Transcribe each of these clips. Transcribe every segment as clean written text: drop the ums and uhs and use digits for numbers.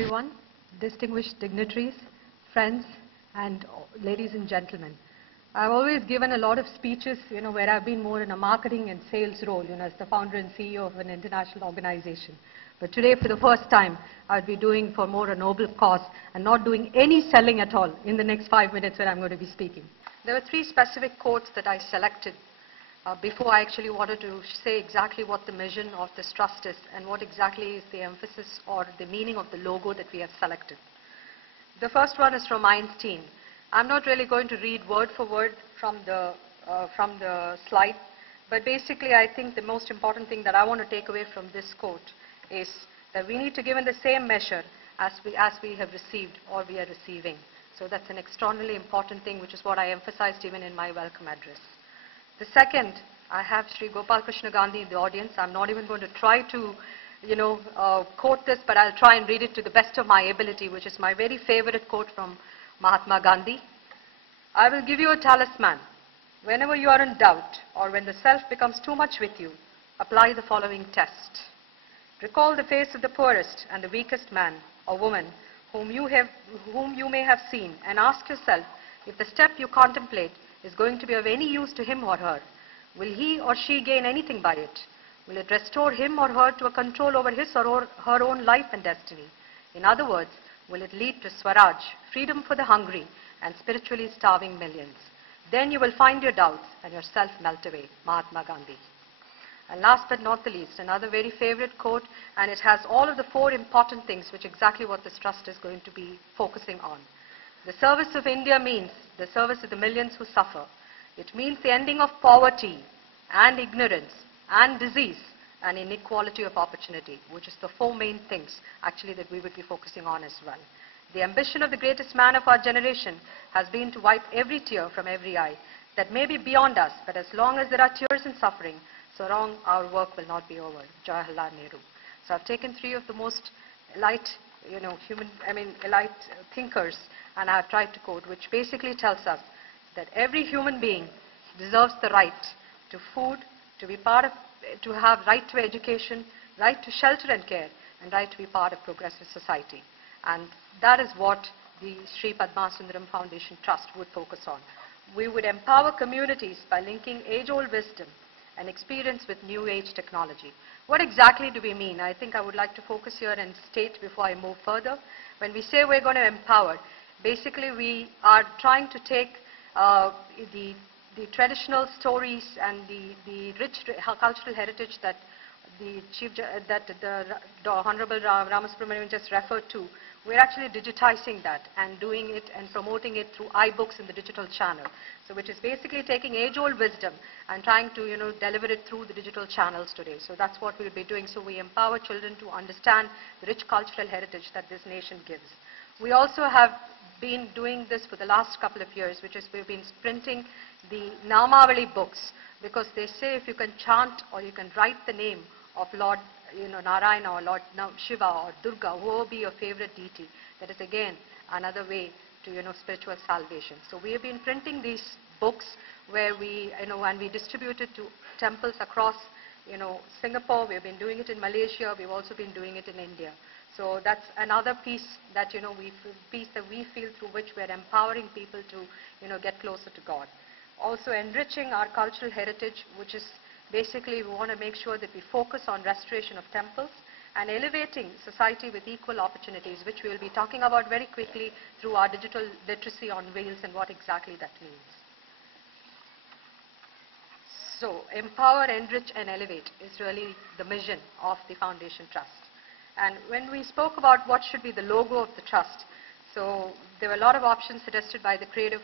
everyone, distinguished dignitaries, friends, and ladies and gentlemen. I've always given a lot of speeches, where I've been more in a marketing and sales role, as the founder and CEO of an international organization. But today, for the first time, I'll be doing for more a noble cause and not doing any selling at all in the next 5 minutes when I'm going to be speaking. There were 3 specific quotes that I selected before I actually wanted to say exactly what the mission of this trust is and what exactly is the emphasis or the meaning of the logo that we have selected. The first one is from Einstein. I'm not really going to read word for word from the slide, but basically I think the most important thing that I want to take away from this quote is that we need to give in the same measure as we have received or we are receiving. So that's an extraordinarily important thing, which is what I emphasized even in my welcome address. The second, I have Sri Gopal Krishna Gandhi in the audience. I'm not even going to try to, quote this, but I'll try and read it to the best of my ability, which is my very favorite quote from Mahatma Gandhi. I will give you a talisman. Whenever you are in doubt or when the self becomes too much with you, apply the following test. Recall the face of the poorest and the weakest man or woman whom you may have seen, and ask yourself if the step you contemplate is going to be of any use to him or her. Will he or she gain anything by it? Will it restore him or her to a control over his or her own life and destiny? In other words, will it lead to Swaraj, freedom for the hungry and spiritually starving millions? Then you will find your doubts and yourself melt away. Mahatma Gandhi. And last but not the least, another very favorite quote, and it has all of the 4 important things which exactly what this trust is going to be focusing on. The service of India means the service of the millions who suffer. It means the ending of poverty and ignorance and disease and inequality of opportunity, which is the 4 main things actually that we would be focusing on as well. The ambition of the greatest man of our generation has been to wipe every tear from every eye. That may be beyond us, but as long as there are tears and suffering, so long our work will not be over. Jawaharlal Nehru. So I've taken 3 of the most elite thinkers, and I have tried to quote, which basically tells us that every human being deserves the right to food, to have right to education, right to shelter and care, and right to be part of progressive society. And that is what the Sri Padma Sundaram Foundation Trust would focus on. We would empower communities by linking age-old wisdom and experience with new age technology. What exactly do we mean? I think I would like to focus here and state before I move further. When we say we're going to empower, basically we are trying to take the traditional stories and the rich cultural heritage that the Honorable Ramasubramanian just referred to. We're actually digitizing that and doing it and promoting it through iBooks in the digital channel. So which is basically taking age-old wisdom and trying to deliver it through the digital channels today. So that's what we'll be doing. So we empower children to understand the rich cultural heritage that this nation gives. We also have been doing this for the last couple of years, which is we've been printing the Namavali books, because they say if you can chant or you can write the name of Lord Narayana or Lord Shiva or Durga, whoever be your favorite deity, that is again another way to spiritual salvation. So we have been printing these books where we and we distribute it to temples across Singapore. We have been doing it in Malaysia. We've also been doing it in India. So that's another piece that we feel through which we are empowering people to get closer to God. Also enriching our cultural heritage, which is basically we want to make sure that we focus on restoration of temples and elevating society with equal opportunities, which we will be talking about very quickly through our digital literacy on wheels and what exactly that means. So empower, enrich and elevate is really the mission of the Foundation Trust. And when we spoke about what should be the logo of the trust, so there were a lot of options suggested by the creative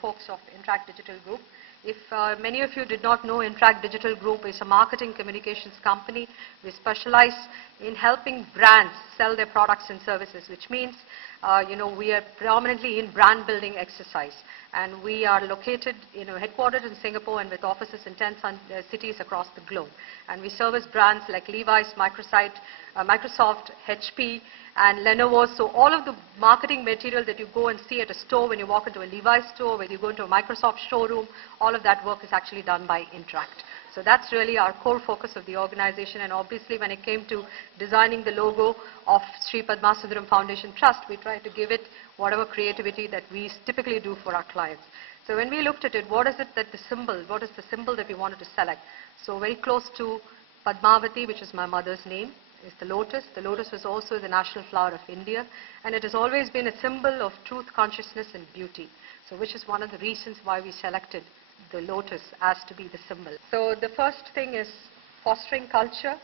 folks of Interact Digital Group. If many of you did not know, Interact Digital Group is a marketing communications company. We specialize in helping brands sell their products and services, which means we are predominantly in brand building exercise. And we are located, headquartered in Singapore and with offices in 10 cities across the globe. And we service brands like Levi's, Microsoft, HP, and Lenovo. So all of the marketing material that you go and see at a store, when you walk into a Levi's store, when you go into a Microsoft showroom, all of that work is actually done by Interact. So that's really our core focus of the organization. And obviously when it came to designing the logo of Sri Padma Sundaram Foundation Trust, we try to give it whatever creativity that we typically do for our clients. So when we looked at it, what is it that the symbol, what is the symbol that we wanted to select? So very close to Padmavati, which is my mother's name, is the lotus. The lotus was also the national flower of India, and it has always been a symbol of truth, consciousness and beauty. So which is one of the reasons why we selected the lotus as to be the symbol. So the first thing is fostering culture.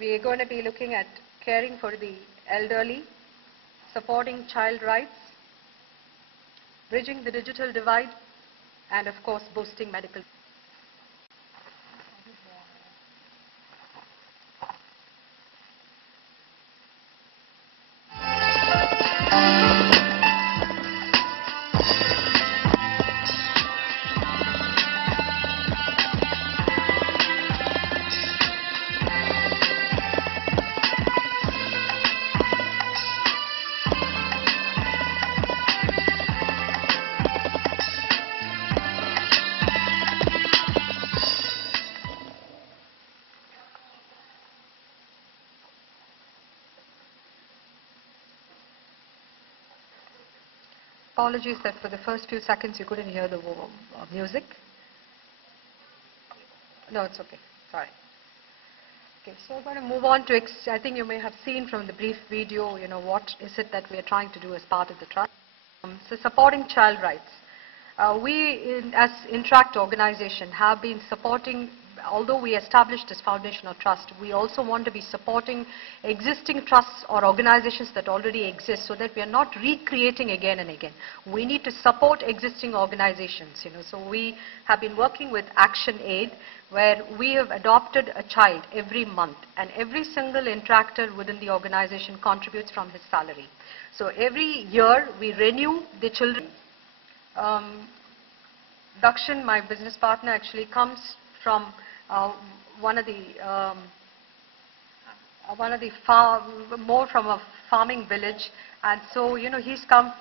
We are going to be looking at caring for the elderly, supporting child rights, bridging the digital divide, and of course boosting medical. Apologies that for the first few seconds you couldn't hear the music. No, it's okay. Sorry. Okay, so we're going to move on to, I think you may have seen from the brief video, what is it that we are trying to do as part of the trust. So supporting child rights. As Interact organization, have been supporting, although we established this foundation or trust, we also want to be supporting existing trusts or organizations that already exist so that we are not recreating again and again. We need to support existing organizations. So we have been working with Action Aid, where we have adopted a child every month, and every single interactor within the organization contributes from his salary. So every year we renew the children. Dakshin, my business partner, actually comes from more from a farming village, and so he's come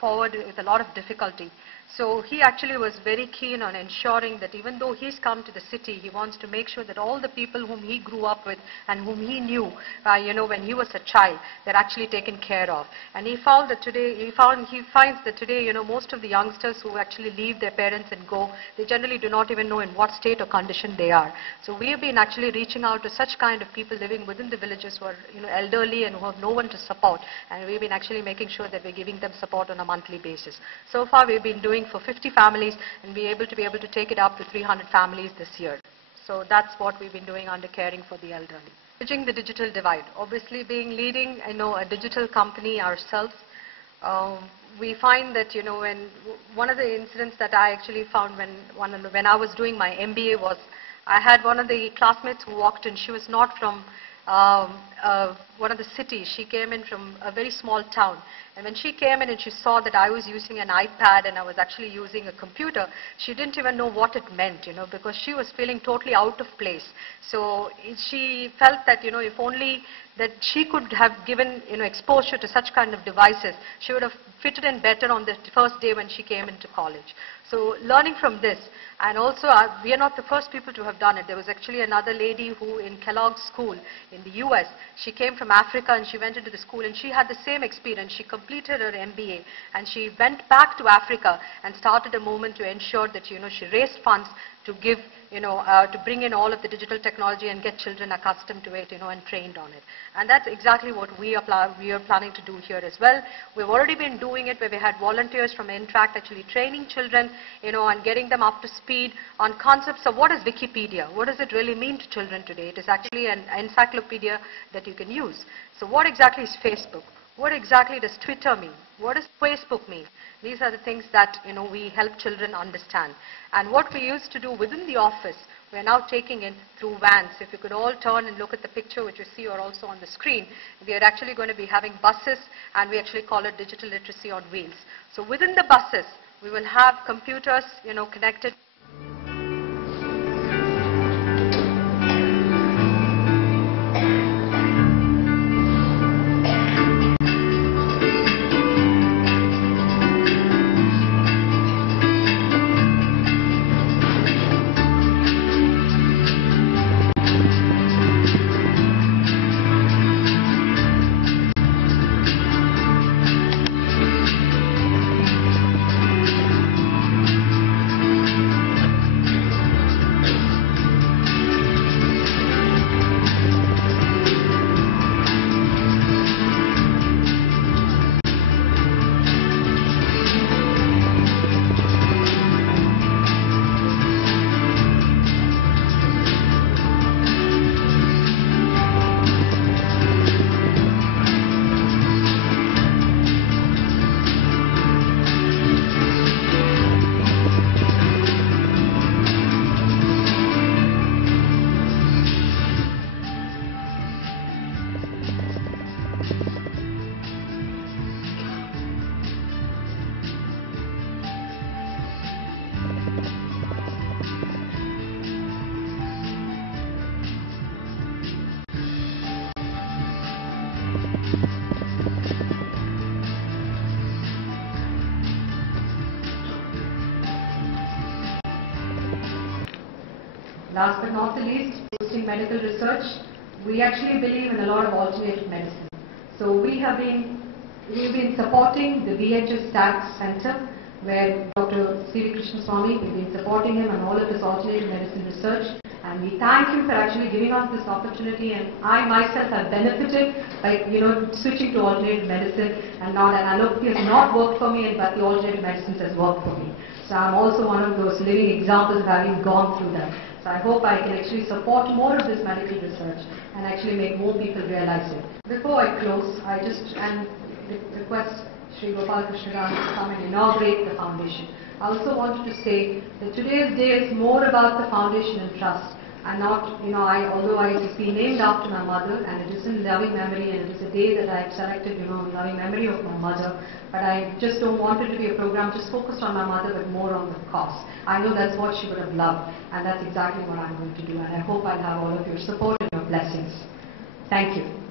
forward with a lot of difficulty. So he actually was very keen on ensuring that even though he's come to the city, he wants to make sure that all the people whom he grew up with and whom he knew, when he was a child, they're actually taken care of. And he finds that today, most of the youngsters who actually leave their parents and go, they generally do not even know in what state or condition they are. So we have been actually reaching out to such kind of people living within the villages who are, elderly and who have no one to support. And we've been actually making sure that we're giving them support on a monthly basis. So far, we've been doing for 50 families and be able to take it up to 300 families this year. So that's what we've been doing under caring for the elderly. Bridging the digital divide. Obviously leading a digital company ourselves, we find that when one of the incidents that I actually found when I was doing my MBA was, I had one of the classmates who walked in. She was not from one of the cities. She came in from a very small town. And when she came in and she saw that I was using an iPad and I was actually using a computer, she didn't even know what it meant, because she was feeling totally out of place. So she felt that, if only that she could have given, exposure to such kind of devices, she would have fitted in better on the first day when she came into college. So learning from this, and also we are not the first people to have done it. There was actually another lady who in Kellogg's school in the US, she came from Africa and she went into the school and she had the same experience. She completed her MBA and she went back to Africa and started a movement to ensure that, she raised funds to give, to bring in all of the digital technology and get children accustomed to it, and trained on it. And that's exactly what we are planning to do here as well. We've already been doing it where we had volunteers from Interact actually training children, and getting them up to speed on concepts of what is Wikipedia, what does it really mean to children today. It is actually an encyclopedia that you can use. So what exactly is Facebook? What exactly does Twitter mean? What does Facebook mean? These are the things that, we help children understand. And what we used to do within the office, we are now taking it through vans. If you could all turn and look at the picture which you see or also on the screen, we are actually going to be having buses, and we actually call it digital literacy on wheels. So within the buses, we will have computers, connected. Last but not the least, boosting medical research. We actually believe in a lot of alternative medicine. So we've been supporting the VHS Stats Center, where Dr. Sri Swami, we've been supporting him on all of his alternative medicine research. And we thank him for actually giving us this opportunity, and I myself have benefited by switching to alternative medicine, and allopathy has not worked for me, but the alternative medicines has worked for me. So I'm also one of those living examples of having gone through that. So I hope I can actually support more of this medical research and actually make more people realize it. Before I close, I just request Sri Krishna to come and inaugurate the foundation. I also wanted to say that today's day is more about the foundation and trust, and not, although it has been named after my mother, and it is in loving memory, and it is a day that I have selected, in loving memory of my mother, but I just don't want it to be a program just focused on my mother, but more on the cause. I know that's what she would have loved, and that's exactly what I'm going to do, and I hope I'll have all of your support and your blessings. Thank you.